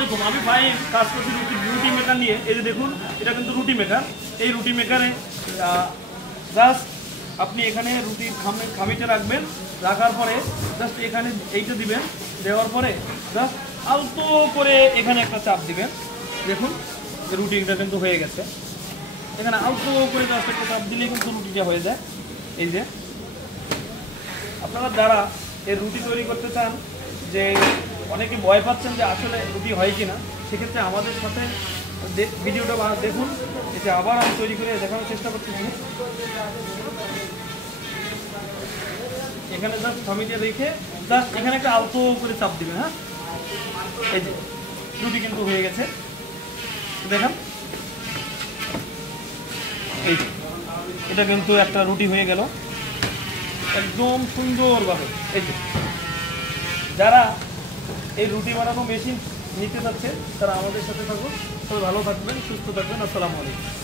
আমি ফাইন কাজ করছি রুটি মেকার নিয়ে। এই যে দেখুন, এটা কিন্তু রুটি মেকার। এই রুটি মেকারে জাস্ট আপনি এখানে রুটির খামিটা রাখবেন, রাখার পরে জাস্ট এখানে এইটা দিবেন, দেওয়ার পরে জাস্ট আলতো করে এখানে একটা চাপ দিবেন। দেখুন রুটিটা কিন্তু হয়ে গেছে। এখানে আলতো করে জাস্ট একটা চাপ দিলেই কিন্তু রুটিটা হয়ে যায়। এই যে আপনারা যারা এই রুটি তৈরি করতে চান, যে অনেকে ভয় পাচ্ছেন যে আসলে রুটি হয় কি না, সেক্ষেত্রে আমাদের সাথে ভিডিওটা দেখুন। এই যে আবার আমি তৈরি করে দেখানোর চেষ্টা করতেছি। এখানে জাস্ট খামিটা রেখে জাস্ট এখানে একটা আলতো করে চাপ দিবেন। হ্যাঁ, এই যে রুটি কিন্তু হয়ে গেছে, দেখেন। এই যে এটা কিন্তু একটা রুটি হয়ে গেল একদম সুন্দরভাবে। এই যে যারা এই রুটি বানানো মেশিন নিতে চাচ্ছে তারা আমাদের সাথে থাকুন। তবে ভালো থাকবেন, সুস্থ থাকবেন। আসসালামু আলাইকুম।